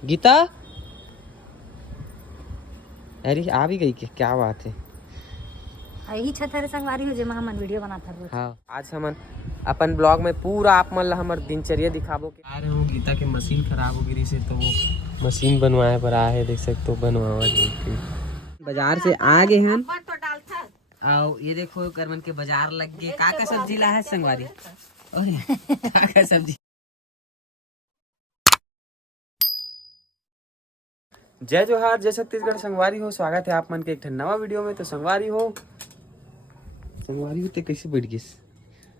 गीता, अरे आ भी गई क्या बात है। यही छतरे संगवारी हो जेमा हमन वीडियो बनाता रोज। हाँ, आज हमन अपन ब्लॉग में पूरा आप मन ला हमर दिनचर्या दिखाबो के आ रहे हो। गीता के मशीन खराब हो गई से तो वो मशीन बनवाए पर आए, देख सकते हो बनवावा बाजार से आ गए हैं। आओ ये देखो करमन के बाजार लग गए। का सब्जी ला है संगवारी? अरे का सब्जी? जय जोहार, जय छत्तीसगढ़। संगवारी हो, स्वागत है आप मन के एक नवा वीडियो में। तो संगवारी हो ते कैसे बैठ गई?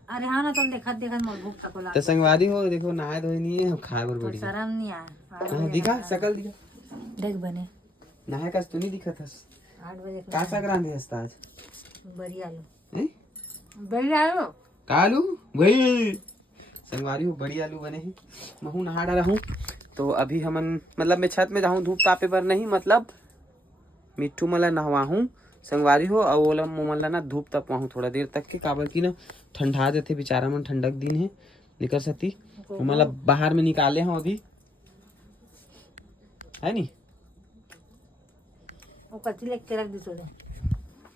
अरे हाँ ना, तुम देखत देखत मोर भूख तको लाग। तो संगवारी हो देखो, नहाए धोए नहीं है, खाए बर बैठ गई। शर्म नहीं आ। हां दिखा शकल दिखा, देख बने नहाए का तो नहीं दिखत हस। 8 बजे का संक्रांति हस्ता आज? बड़ी आलू हैं? बड़ी आलू कालू वही संगवारी हो, बड़ी आलू बने हैं। महू नहा डाला हूँ तो अभी हमन मतलब मैं छत में जाऊँ धूप तापे पर नहीं, मतलब मिट्टू मला नहवा हूँ संगवारी हो। और ओला मोमन ला ना धूप तपवाहूँ थोड़ा देर तक के, काबर की ना ठंडा देते बेचारा मन, ठंडक दिन है निकल सकती मतलब बाहर में निकाले हूँ अभी है नी। वो कच्ची लेके रख दी सोले।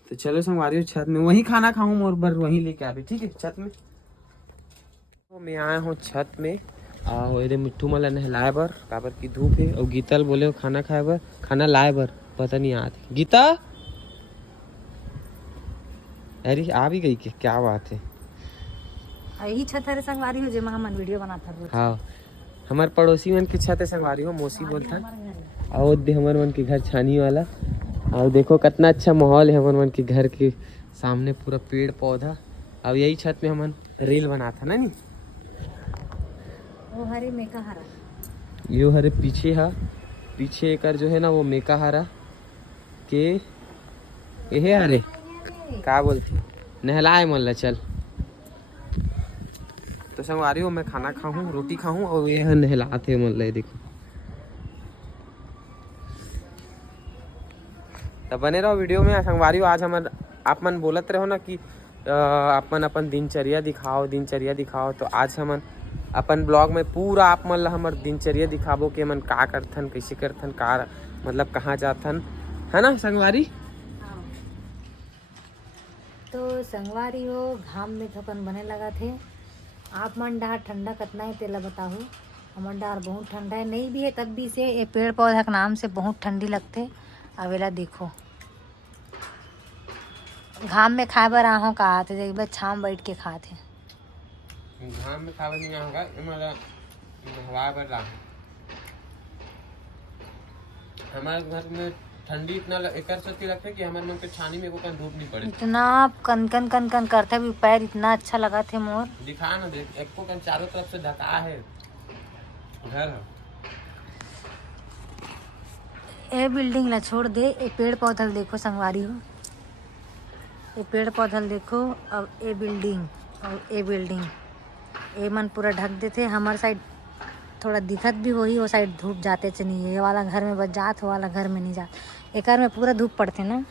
तो चलो संगवारी हो छत में वही खाना खाऊं और बर वही लेके आवे, ठीक है छत में। तो मैं आया हूँ छत में और मिट्टू मला नहलाए बर, काबर की धूप है। और गीतल बोले खाना खाए बर, खाना लाए बर पता नहीं आते। गीता, अरे आ भी गई क्या बात है। यही छतरे संगवारी हो जेमा हमन वीडियो बनाता रोज। हाँ, हमार पड़ोसी मन के छत है संगवारी हो, मौसी बोलता और हमर मन के घर छानी वाला। और देखो कितना अच्छा माहौल है हमर मन के घर के सामने, पूरा पेड़ पौधा। अब यही छत में हमन रील बना था ना नी। वो हरे मेका हरा यो हरे पीछे हा, पीछे एकर जो है ना वो मेका हरा के ये हरे का बोलते नहलाए मन ला। चल तो संगवारी हो मैं खाना खाऊं, रोटी खाऊं और ये नहलाते मन ला। देखो तो बने रहो वीडियो में संगवारी हो। आज हम आप मन बोलत रहो ना कि आप मन अपन दिनचर्या दिखाओ, दिनचर्या दिखाओ। तो आज हम अपन ब्लॉग में पूरा आप मन ला हमर दिनचर्या दिखाबो कि मन का करथन, कैसे करथन, का मतलब कहाँ जाथन, है ना संगवारी। तो संगवारी हो घाम में थपन बने लगा थे। आप मन डहार ठंडा कतना है तेला बताओ। हमन डहार बहुत ठंडा है, नहीं भी है तब भी से ये पेड़ पौधा के नाम से बहुत ठंडी लगते। अवेला देखो घाम में खाए बर आहो का आते, एक बार छाम बैठ के खाते। घाम में खावे नहीं आऊंगा, इमला नहवा बर ला। हमारे घर में ठंडी इतना एकर सती लगता है कि हमारे मन के छानी में को कन धूप नहीं पड़े। इतना कन कन कन कन करते भी पैर इतना अच्छा लगा थे मोर। दिखा ना देख, एक को कन चारों तरफ से ढका है घर। ये बिल्डिंग ला छोड़ दे, ये पेड़ पौधा देखो संगवारी हो, ये पेड़ पौधा देखो। अब ये बिल्डिंग और ये बिल्डिंग ये मन पूरा ढक देते। हमारे साइड थोड़ा दिखत भी होही, वो साइड धूप जाते से नहीं, ये वाला घर में बच जात, वो वाला घर में नहीं जात। एक में पूरा धूप पड़ते ना,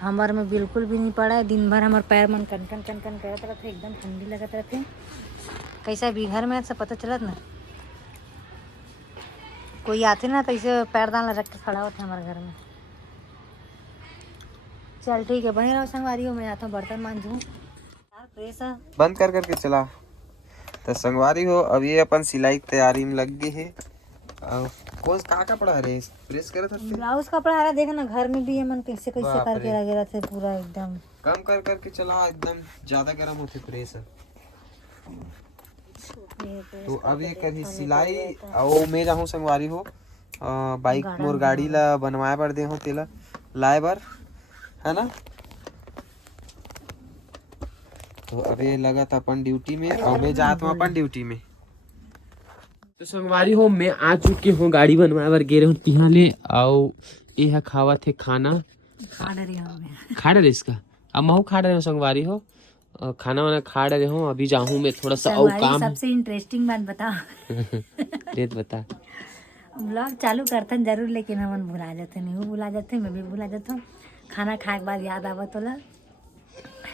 हमारे में बिल्कुल भी नहीं पड़ा है। दिन भर हमारे पैर मन कन कन कन कन करत रहते, एकदम ठंडी लगत रहते। कैसा भी घर में सब पता चलत ना, कोई आते ना तो इसे पैरदान रख के खड़ा होते हमारे घर में। चल ठीक है, बने रहो संगवारी हो, मैं आता हूँ बर्तन मांजूं। बंद कर करके चला। तो संगवारी हो अब ये अपन सिलाई की तैयारी में लग गए है। कौन का कपड़ा है प्रेस करत हते? ब्लाउज कपड़ा आ रहा, देखा ना घर में भी मन कैसे कैसे करके लगे रहते, पूरा एकदम कम कर करके चला, एकदम ज्यादा गर्म होते प्रेस। तो अब ये करी सिलाई और मैं जाऊँ संगवारी हो बाइक मोर गाड़ी ला बनवाए बर दे हो, तेला लाए बर, है ना। तो अबे लगा था अपन ड्यूटी में और मैं जात हूँ अपन ड्यूटी में। तो संगवारी हो मैं आ चुकी हूँ गाड़ी बनवाए बर गे रहे हूँ तिहा ले। आओ ये खावा थे खाना खा डरे इसका। अब महू खा डरे संगवारी हो, खाना वाना खा डरे हो। अभी जाऊँ मैं थोड़ा सा और काम। सबसे इंटरेस्टिंग बात बता रेत बता। ब्लॉग चालू करते जरूर, लेकिन हम भुला जाते, नहीं वो भुला जाते, मैं भी भुला जाता हूँ। खाना खाए के बाद याद आवा तोला।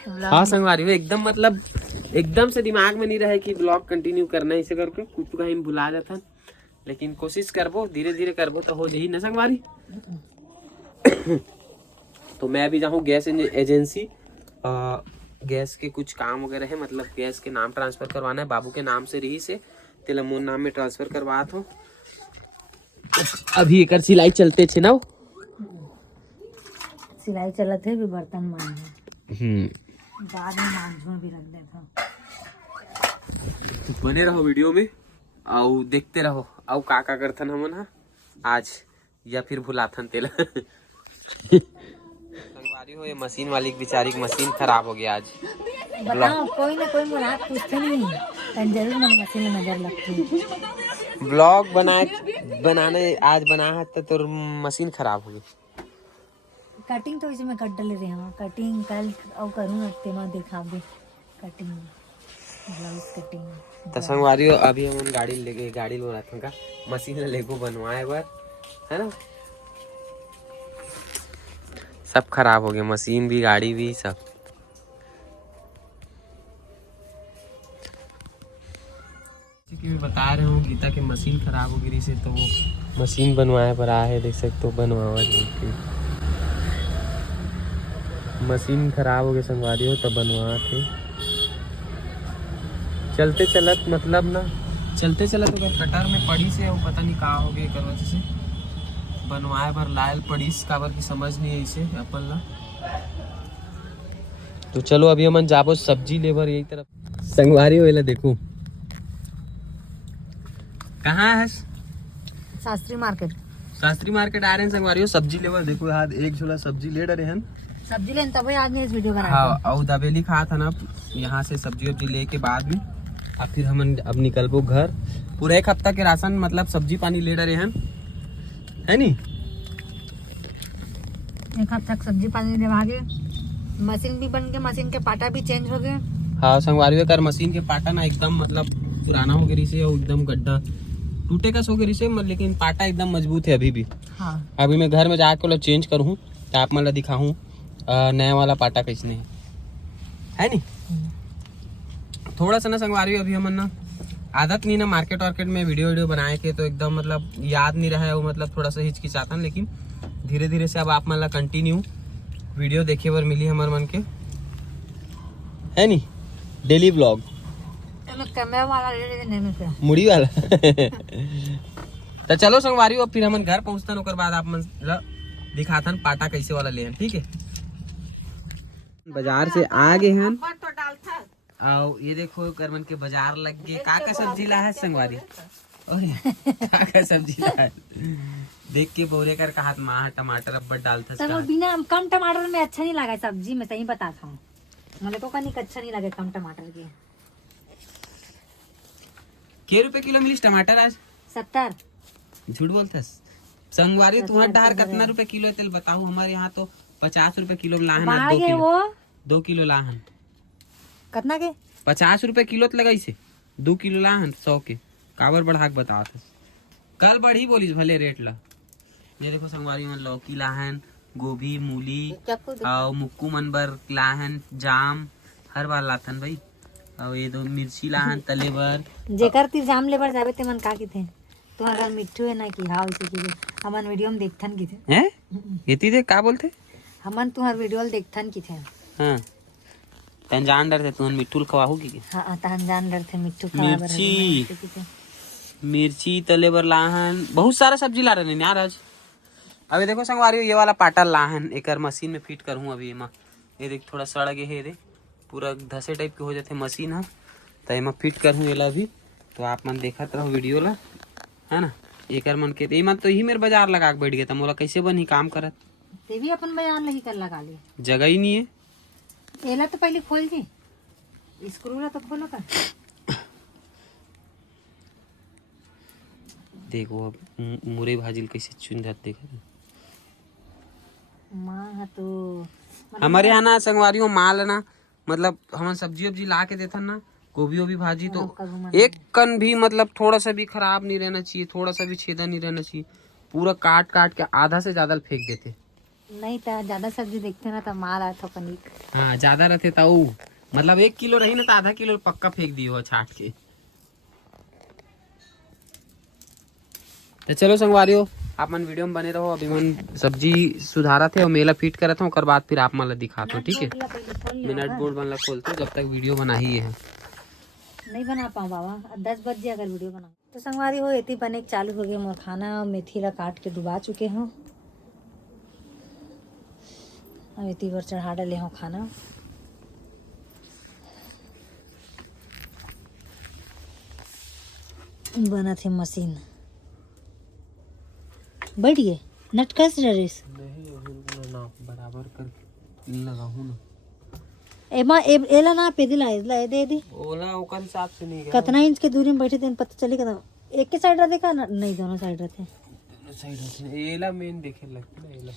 हाँ संगवारी हो एकदम मतलब एकदम से दिमाग में नहीं रहे कि ब्लॉग कंटिन्यू करना है, इसे करके कुछ कहीं भुला जाता। लेकिन कोशिश करबो, धीरे धीरे करबो तो हो जाही ना संगवारी। तो मैं अभी जाऊँ गैस एजेंसी, गैस के कुछ काम वगैरह है, मतलब गैस के नाम ट्रांसफर करवाना है बाबू के नाम से, रही से तेला मोर नाम में ट्रांसफर करवा था। अभी एक सिलाई चलते थे ना, सिलाई चलत है भी बर्तन मान बाद में मांझों भी रख देता। बने रहो वीडियो में और देखते रहो और का करथन हमन हा आज, या फिर भुलाथन तेला। संगवारी हो ये मशीन वाली बेचारी की मशीन खराब हो गया आज। बताओ कोई ना कोई मुझे पूछते नहीं, जरूर ना मशीन में नजर लगती है। ब्लॉग बनाने आज बना है तो मशीन खराब हो गई। कटिंग तो इसमें कर डले रहे हैं, कटिंग कल और करूँ तेमा दिखा दे कटिंग, ब्लाउज कटिंग। तो संगवारी हो अभी हम गाड़ी लो रहा था मशीन लेगो बनवाए बर, है ना। सब खराब हो गया, मशीन भी गाड़ी भी सब। बता रहे हूँ गीता की मशीन खराब हो गई से, तो वो मशीन बनवाए पर आए, देख सकते हो बनवावा। मशीन खराब हो गई संगवारी हो, तब बनवा थे। चलते चलत मतलब ना, चलते चलत तो कटर में पड़ी से वो पता नहीं कहाँ हो गई कर वजह से बनवाए बर लायल पड़ी काबर की समझ नहीं है इसे अपन ला। तो चलो अभी हम जाबो सब्जी लेबर यही तरफ। संगवारी हो देखो कहाँ है, शास्त्री मार्केट। शास्त्री मार्केट आ रहे हैं संगवारी हो सब्जी लेबर। देखो यार एक झोला सब्जी ले रहे हैं, सब्जी लेने तब आज ने इस वीडियो बनाया। हाँ और दबेली खा था ना, यहाँ से सब्जी वब्जी ले के बाद में अब फिर हम अब निकलबो घर। पूरा एक हफ्ता के राशन मतलब सब्जी पानी ले रहे हैं, है नी। एक हफ्ता सब्जी पानी लेवा के, मशीन भी बन गए, मशीन के पाटा भी चेंज हो गए। हाँ संगवारी कर मशीन के पाटा ना एकदम मतलब पुराना हो गई से और एकदम गड्ढा टूटे का सो गई से, लेकिन पाटा एकदम मजबूत है अभी भी। हाँ अभी मैं घर में जाके चेंज करूँ तो आप मतलब दिखाऊँ नया वाला पाटा कैसने है नी। थोड़ा सा ना संगवारी अभी हम ना आदत नहीं ना मार्केट वार्केट में वीडियो बनाए के, तो एकदम मतलब याद नहीं रहा है वो, मतलब थोड़ा सा हिचकिचाता, लेकिन धीरे धीरे से अब आप मतलब कंटिन्यू वीडियो देखे बर मिली हमारे मन के, है नी। डेली ब्लॉग मुड़ी वाला। तो चलो संगवारी अब फिर हम घर पहुंचता ओकर बाद आप मन दिखाथन पाटा कैसे वाला ले, ठीक है। बाजार से आ गए हैं और ये देखो करमन के बाजार लग गए। का सब्जी ला है संगवारी, का सब्जी ला है देख के बोरे कर कहा माँ टमाटर अब डालता तो बिना कम टमाटर में अच्छा नहीं लगा सब्जी में, सही बताता हूँ मुझे को कहीं अच्छा नहीं लगे कम टमाटर के रुपए किलो मिली टमाटर आज? 70। झूठ बोलते संगवारी तुम्हारे डहार कितना रुपए किलो है तेल बताओ। हमारे यहाँ तो 50 रुपए किलो लाहन, 2 किलो लाहन कितना के 50 रुपए किलो लगाई से 2 किलो लाहन 100 के काबर बढ़ा के बता कल बढ़ी बोली भले रेट ला। ये देखो संगवारी में लौकी लाहन, गोभी मूली और मुक्कू मनबर लाहन, जाम हर बार लाथन भाई, और ये दो मिर्ची लाहन तले बर जेकर ती जाम लेबर जाबे ते मन का की थे तो अगर मिट्ठू है ना की हाउ से की हमन वीडियो में देखथन की थे हैं येती दे का बोलते हमन तुहार वीडियो देखथन की थे। हां तन जान डर थे तुम मिट्ठू खवाहू की। हां तन जान डर थे मिट्ठू मिर्ची तले बर लाहन, बहुत सारा सब्जी ला रहे हैं यार आज। अभी देखो संगवारी ये वाला पाटा लाहन एक मशीन में फिट करूँ अभी एमा। ये देख थोड़ा सड़ गए है, देख पूरा धसे टाइप के हो जाते मशीन, हाँ तो एमा फिट करूँ ये भी। तो आप मन देखत रहो वीडियो ला, है ना। एक मन के एमा तो ही मेरे बाजार लगा के बैठ गया था, मोला कैसे बन ही काम करत ते भी अपन बाजार नहीं कर लगा ली, जगह ही नहीं है। एला तो पहले खोल जी स्क्रू ला तो खोलो का। देखो अब मुरे भाजिल कैसे चुंदत देखा माँ तो हमारे यहाँ ना संगवारियों माल ना मतलब हम सब्जी वब्जी ला के देथन ना, गोभी वोभी भाजी तो एक कन भी मतलब थोड़ा सा भी खराब नहीं रहना चाहिए, थोड़ा सा भी छेदा नहीं रहना चाहिए, पूरा काट काट के आधा से ज्यादा फेंक देते। नहीं तो ज्यादा सब्जी देखते ना तो माल आता कनिक। हाँ ज्यादा रहते तो मतलब 1 किलो रही ना तो आधा किलो पक्का फेंक दियो छाट के। तो चलो संगवारियों, आप मन वीडियो में बने रहो। अभी मन सब्जी सुधारा थे और मेला फिट करा था, ओकर बाद फिर आप मन ला दिखाता हूँ, ठीक है। मैं नट बोल्ट मन ला खोलता हूँ, जब तक वीडियो बना ही है। नहीं बना पाऊँ बाबा, 10 बज जाए अगर वीडियो बनाऊँ तो। संगवारी हो इतनी बने चालू हो गए मोर खाना। मेथी ला काट के डुबा चुके हूँ, अब इतनी बार चढ़ा डाले हूँ खाना। बना थे मशीन बैठ गए नट कस रहीस नहीं बराबर कर लगाऊं ना। एमा एला ना पे दिला इला दे दे ओला ओकर हिसाब से नहीं कितना इंच के दूरी में बैठे थे पता चले कितना। एक के साइड रहते का ना, नहीं दोनों साइड रहते। दोनों साइड रहते। एला मेन देखे लगता ना एला।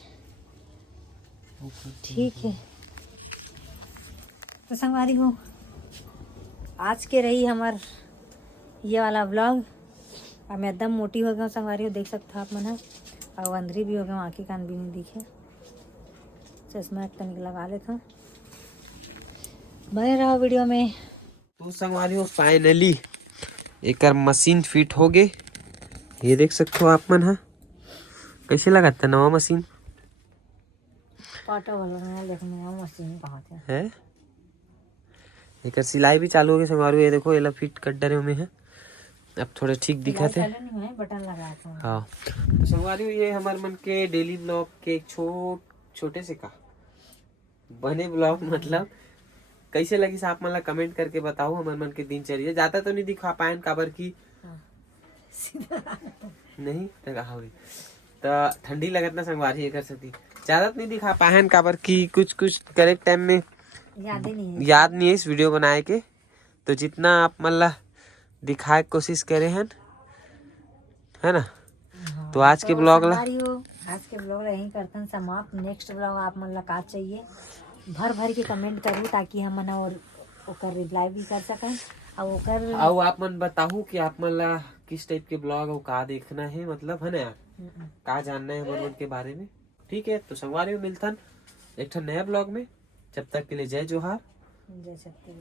ठीक है तो संगवारी हो, आज के रही हमार ये वाला ब्लॉग। अब मैं एकदम मोटी हो गया संगवारी हो, देख सकते हो आप मन। और अंदरी भी हो गया, आँखी कान भी नहीं दिखे। चश्मा एक तनिक लगा लेता हूँ। बने रहो वीडियो में। तो संगवारी हो फाइनली एक मशीन फिट हो गए, ये देख सकते हो आप मन। हाँ कैसे लगा था नवा मशीन पाटा वाला देखने मशीन कहाँ थे है। एक सिलाई भी चालू हो गई संगवारी। ये देखो ये फिट कर डरे में है, अब थोड़े ठीक दिखा थे। बटन लगा था। हाँ तो संगवारी ये हमारे मन के डेली ब्लॉग के एक छोटे से का बने ब्लॉग, मतलब कैसे लगी आप मन ला कमेंट करके बताओ। हमारे मन के दिनचर्या ज्यादा तो नहीं दिखा पाए काबर की नहीं तो ठंडी लगत ना संगवारी ये कर सकती, ज्यादा तो नहीं दिखा पाए काबर की कुछ करेक्ट टाइम में याद नहीं है इस वीडियो बनाए के। तो जितना आप मन ला दिखाए कोशिश करे हैं, है ना। हाँ, तो आज के ब्लॉग ला यही करते हैं समाप्त। नेक्स्ट ब्लॉग आप मन ला का चाहिए भर के कमेंट करूँ, ताकि हम मन और ओकर रिप्लाई भी कर सकें। और ओकर आप मन बताहू कि आप मन ला किस टाइप के ब्लॉग और का देखना है, मतलब है ना, का जानना है हमारे मन के बारे में। ठीक है तो संगवारी में मिलता एक नया ब्लॉग में। जब तक के लिए जय जोहार, जय शक्ति।